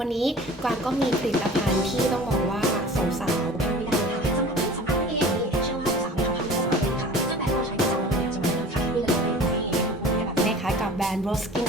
วันนี้กวางก็มีผลิตภัณฑ์ที่ต้องบอกว่าสาวๆทำไม่ได้นะคะจะมาเป็นสาวๆเองช่วงที่สาวๆทำทำสาวๆเองค่ะกับแบรนด์โ Roskin